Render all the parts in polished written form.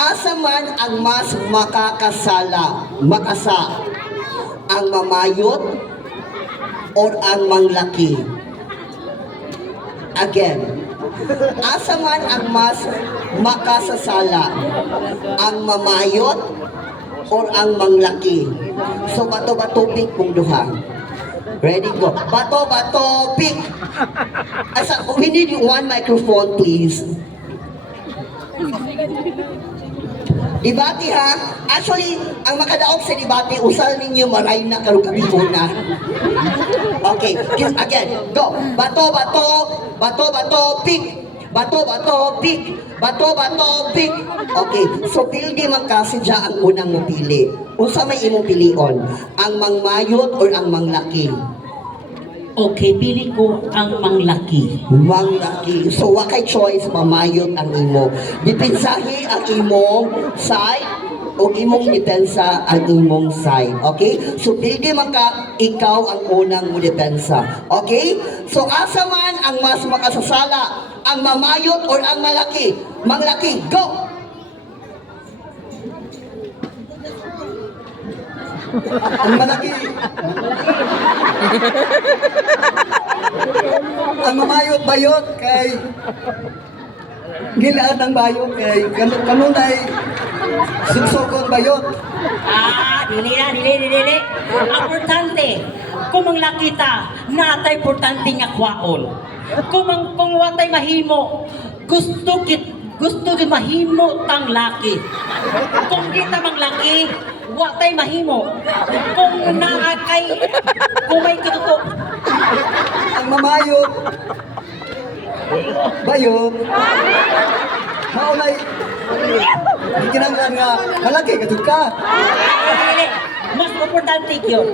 Asa man ang mas makasa, ang mamayot or ang manglaki? Again, asa man ang mas makasasala, ang mamayot or ang manglaki? So bato-bato pick kung duha. Ready, go. Bato-bato pick. Asa, we need one microphone, please. Debate ha. Actually, ang makadaog sa debate, usal ninyo maray na karugabihon na. Okay, again, go. Bato-bato, pick. Bato-bato, pick. Bato-bato, pick. Okay, so pildi man kasi dyan ang unang mapili. Unsa may imong pilion? Ang mangmayot or ang manglaki? Okay, pili ko ang manglaki. Manglaki. So, wakay choice, mamayot ang imo. Dipinsahi ang imong side o imong depensa ang imong side. Okay? So, pili man ka, ikaw ang unang mo depensa. Okay? So, asa man ang mas makasasala? Ang mamayot or ang malaki? Manglaki, go! Ang malaki. Ang mamayot-bayot kay gilaan ng bayot kay kanunay sugsogon bayot. Dili. Importante, kung manglaki ta, natay importante nga kwaon. Kung watay mahimo, gusto gid mahimo tang laki. Kung kita manglaki, watay mahimo. Kung may katuto. Ang mamayot bayot maunay gikinanglan nga malaki kadug ka. Dili. Mas importante yun.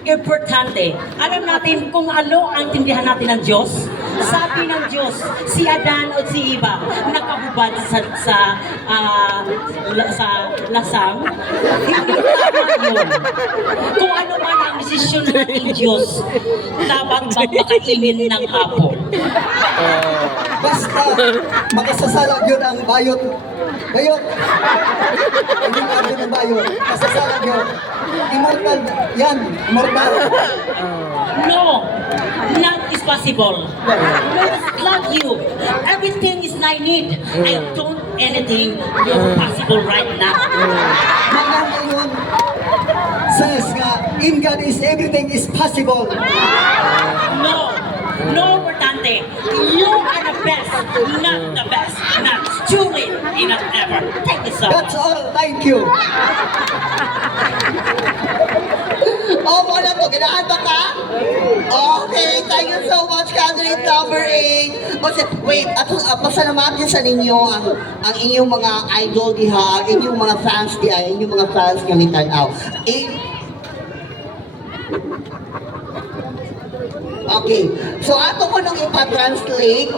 Importante. Alam natin kung ano ang tindihan natin ng Diyos. Sabi ng Diyos, si Adan o si Eva nakahubad sa lasang. Hindi tama yun. Kung ano man ang desisyon ng ating Diyos, dapat bang makainin ng apple? Basta makasasalag yun ang bayot. Bayot. Hindi ka din ang bayot. Kasasalag yun. Immortal. Yan. Immortal. No, not is possible. No, it's not you. Everything is I need. I don't anything possible right now. Mga ngayon says nga, in God is everything is possible. No, importante. You are the best, not the best, not truly, not ever. Thank you so That's much. all. Thank you. Mo na to, ganahan ba ka? Okay, thank you so much, candidate number 8. Wait, pasalamatin sa ninyo ang inyong mga idol diha, inyong mga fans diha, inyong mga fans kami tanaw. Okay, so ato ko nung ipa-translate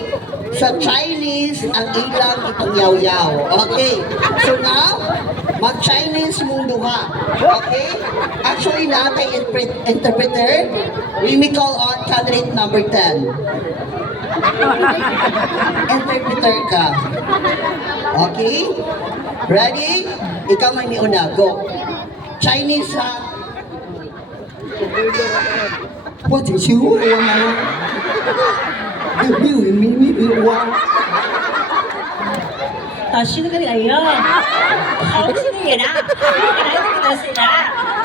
sa Chinese ang ilang itong yaw-yaw. Okay, so now, mag-Chinese mong duha. Okay? Actually, natay interpreter. We may call on candidate number 10. Interpreter ka. Okay? Ready? Ikaw may niuna. Go. Chinese ha? 我只求我嘛，没有我。新嘅嚟啊，好新嘅嘢啦，嚟呢個事啦，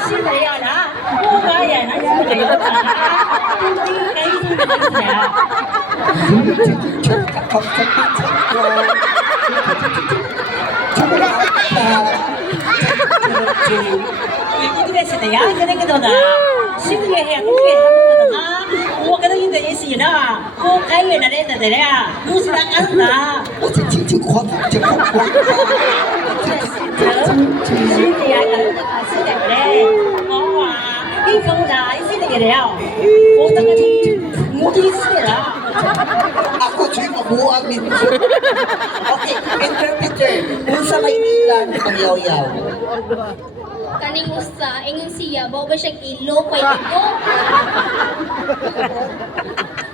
新嚟啊啦，我家人啊，嚟咗啦，呢啲咩事嚟啊？嗰度啦，新嘅嘢，我覺得呢啲事啦，我睇完啦，呢度嚟啊，冇事啦，啱啦。我这夸张，这夸张。新嘅嘢，新嘅咧，我話呢個啦，新嘅嘢啊，我等緊冇啲事啦。Ako sa'yo mabuang nito. Okay, interpreter. Unsa may ilan ang yaw-yaw? Kaning usa, ingon siya, bawa ba siyang ilo, pwede ko?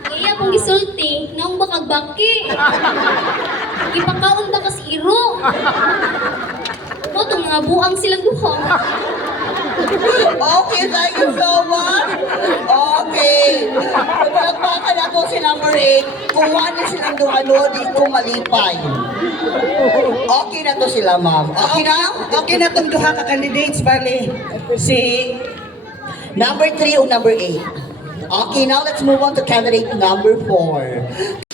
Kaya kung gisulti, naong bakagbaki. Ipakaon ba kasi iro? Mo itong mga buang silang duha. Okay, thank you so much. Okay. Palakpakan na to si number 8. Kung wala silang duhano, di ko malipay. Okay na to sila, ma'am. Okay na? Okay na itong duha ka candidates, bali. Si Number 3 o number 8? Okay, now let's move on to candidate number 4.